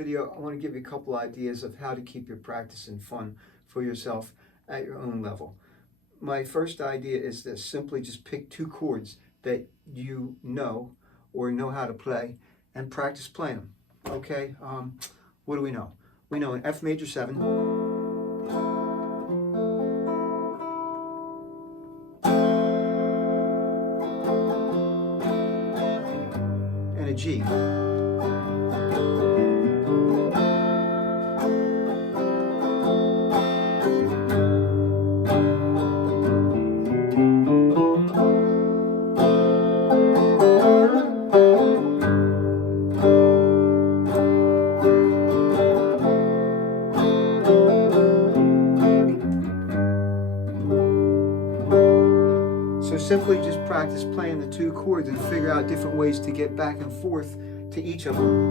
video, I want to give you a couple ideas of how to keep your practicing fun for yourself at your own level. My first idea is this: simply just pick two chords that you know or know how to play and practice playing them. Okay, what do we know? We know an F major 7, and a G. So simply just practice playing the two chords and figure out different ways to get back and forth to each of them.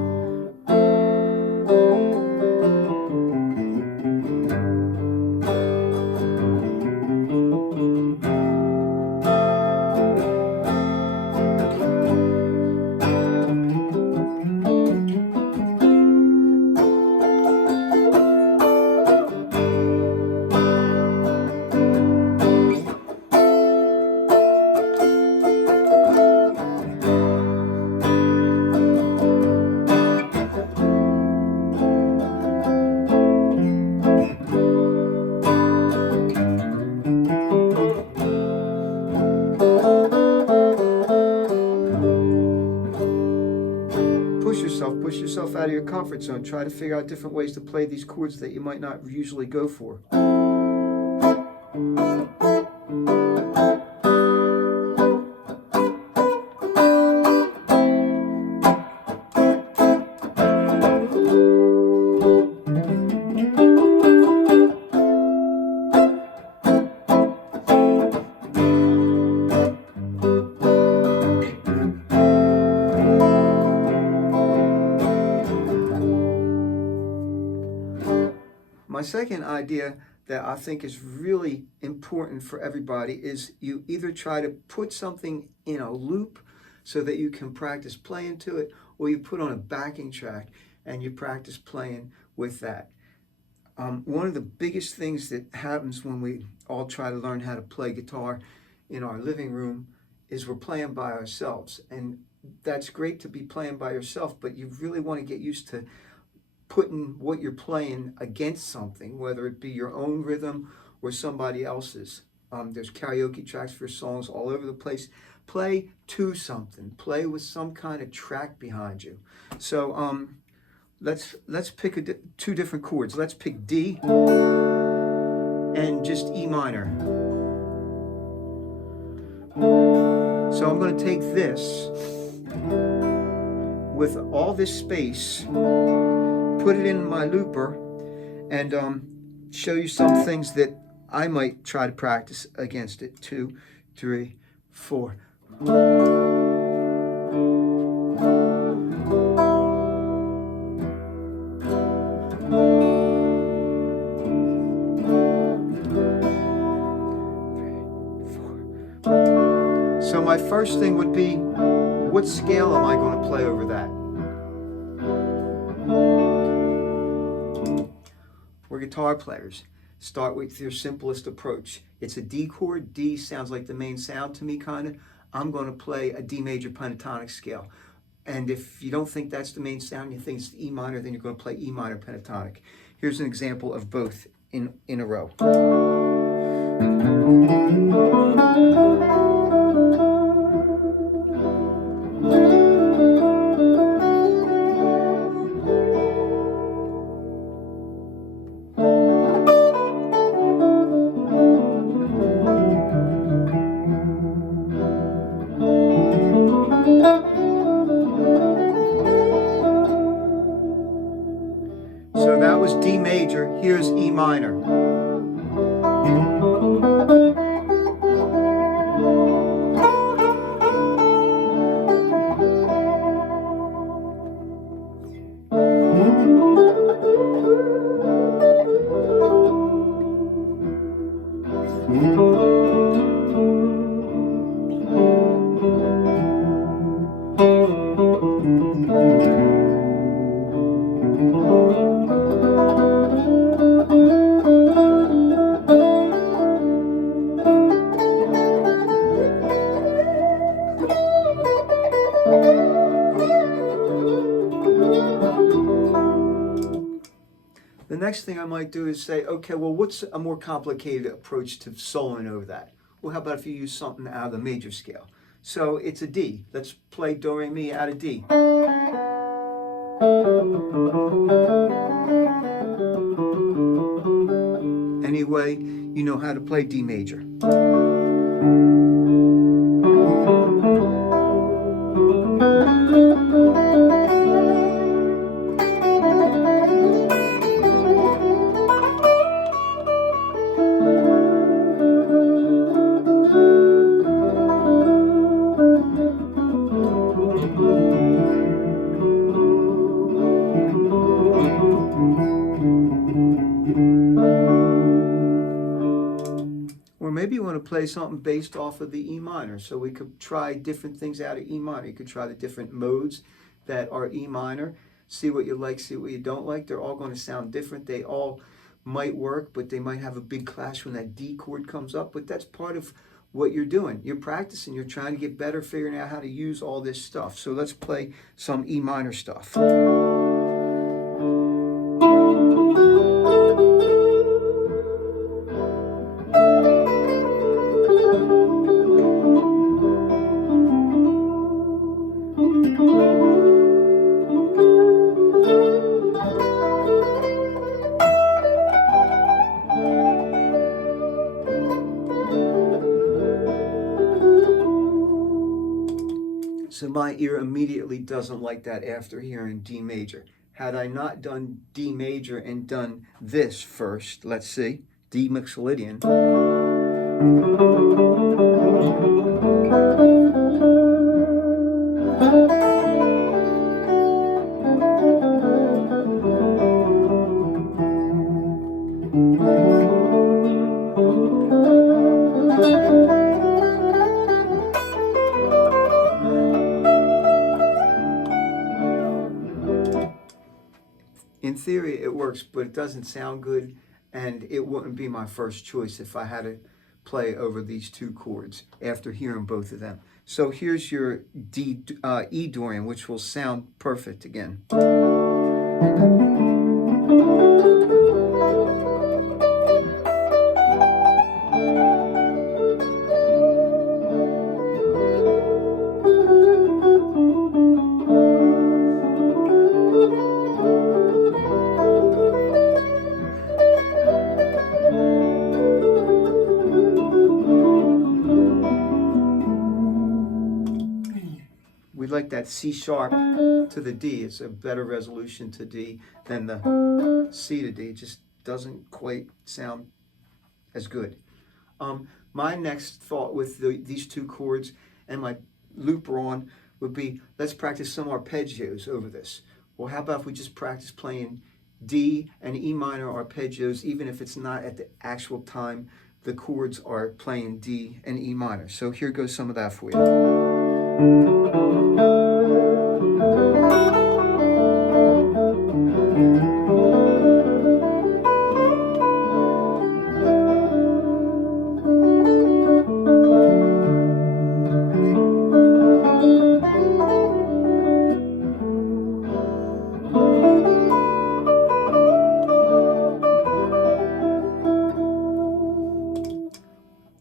Push yourself out of your comfort zone. Try to figure out different ways to play these chords that you might not usually go for. My second idea that I think is really important for everybody is you either try to put something in a loop so that you can practice playing to it, or you put on a backing track and you practice playing with that. One of the biggest things that happens when we all try to learn how to play guitar in our living room is we're playing by ourselves. And that's great to be playing by yourself, but you really want to get used to putting what you're playing against something, whether it be your own rhythm or somebody else's. There's karaoke tracks for songs all over the place. Play to something. Play with some kind of track behind you. So let's pick two different chords. Let's pick D and just E minor. So I'm going to take this with all this space, put it in my looper, and show you some things that I might try to practice against it. 2, 3, 4. So my first thing would be, what scale am I going to play over that? We're guitar players. Start with your simplest approach. It's a D chord. D sounds like the main sound to me, kind of. I'm going to play a D major pentatonic scale. And if you don't think that's the main sound, you think it's the E minor, then you're going to play E minor pentatonic. Here's an example of both in a row. So that was D major, here's E minor. The next thing I might do is say, okay, well, what's a more complicated approach to soloing over that? Well, how about if you use something out of the major scale? So it's a D. Let's play Do, Re, Mi out of D. Anyway, you know how to play D major. Or maybe you want to play something based off of the E minor. So we could try different things out of E minor. You could try the different modes that are E minor. See what you like, see what you don't like. They're all going to sound different. They all might work, but they might have a big clash when that D chord comes up. But that's part of what you're doing. You're practicing. You're trying to get better, figuring out how to use all this stuff. So let's play some E minor stuff. So my ear immediately doesn't like that after hearing D major. Had I not done D major and done this first, let's see, D Mixolydian. In theory, it works, but it doesn't sound good, and it wouldn't be my first choice if I had to play over these two chords after hearing both of them. So here's your E Dorian, which will sound perfect again. We like that C sharp to the D. It's a better resolution to D than the C to D. It just doesn't quite sound as good. My next thought with these two chords and my looper on would be, let's practice some arpeggios over this. Well, how about if we just practice playing D and E minor arpeggios, even if it's not at the actual time the chords are playing D and E minor. So here goes some of that for you.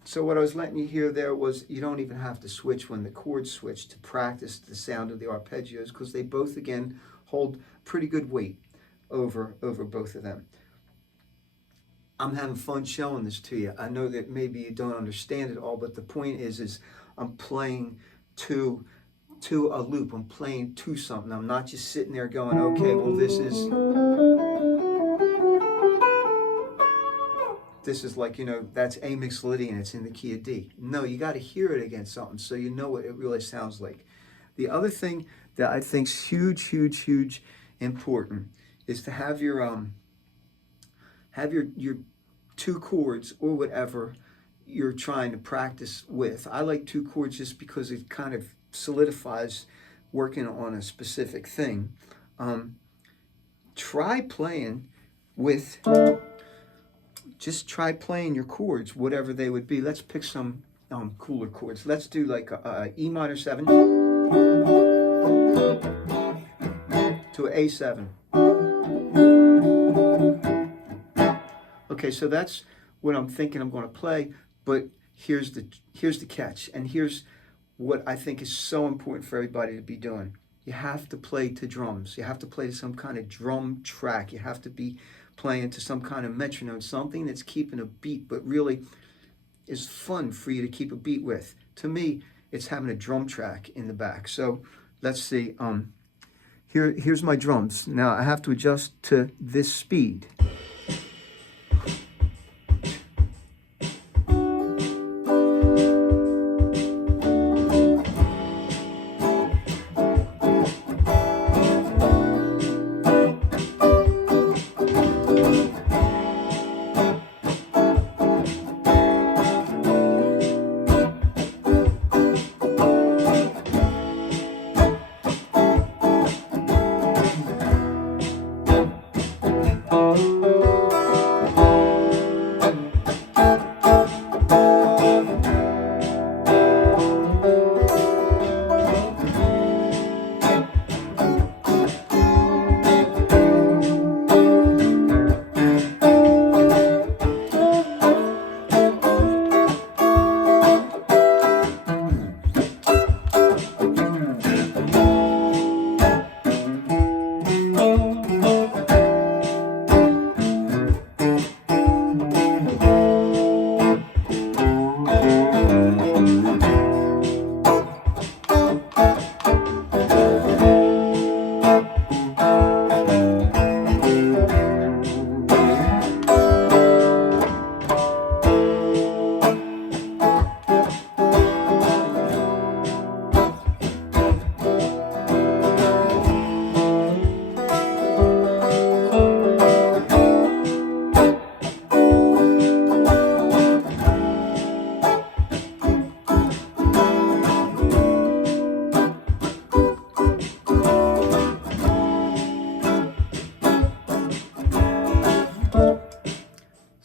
So what I was letting you hear there was you don't even have to switch when the chords switch to practice the sound of the arpeggios, because they both, again, hold pretty good weight over both of them. I'm having fun showing this to you. I know that maybe you don't understand it all, but the point is I'm playing to a loop. I'm playing to something. I'm not just sitting there going, okay, well, this is like, you know, that's A Mixolydian, it's in the key of D. No, you got to hear it against something so you know what it really sounds like. The other thing that I think is huge important is to have your two chords or whatever you're trying to practice with. I like two chords just because it kind of solidifies working on a specific thing. Try playing with... Just try playing your chords, whatever they would be. Let's pick some cooler chords. Let's do like a E minor 7 to an A7. Okay, so that's what I'm thinking I'm going to play, but here's the catch, and here's what I think is so important for everybody to be doing. You have to play to drums. You have to play to some kind of drum track. You have to be playing to some kind of metronome, something that's keeping a beat, but really is fun for you to keep a beat with. To me, it's having a drum track in the back. So let's see. Here's my drums. Now I have to adjust to this speed.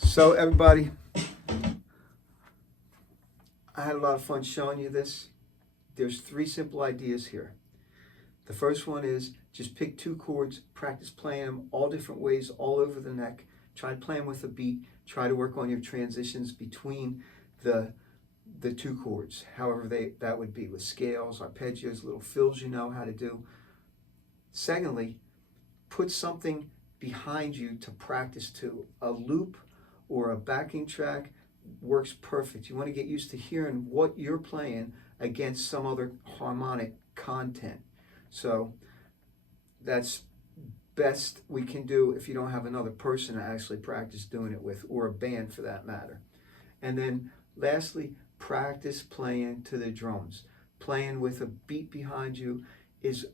So everybody, I had a lot of fun showing you this. There's 3 simple ideas here. The first one is just pick 2 chords, practice playing them all different ways, all over the neck. Try playing with a beat. Try to work on your transitions between the 2 chords, however that would be, with scales, arpeggios, little fills you know how to do. Secondly, put something behind you to practice to. A loop or a backing track works perfect. You want to get used to hearing what you're playing against some other harmonic content. So that's best we can do if you don't have another person to actually practice doing it with, or a band for that matter. And then lastly, practice playing to the drums. Playing with a beat behind you is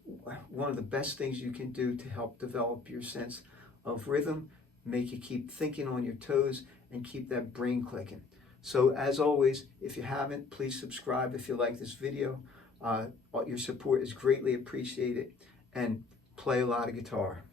one of the best things you can do to help develop your sense of rhythm, make you keep thinking on your toes, and keep that brain clicking. So as always, if you haven't, please subscribe if you like this video. Your support is greatly appreciated, and play a lot of guitar.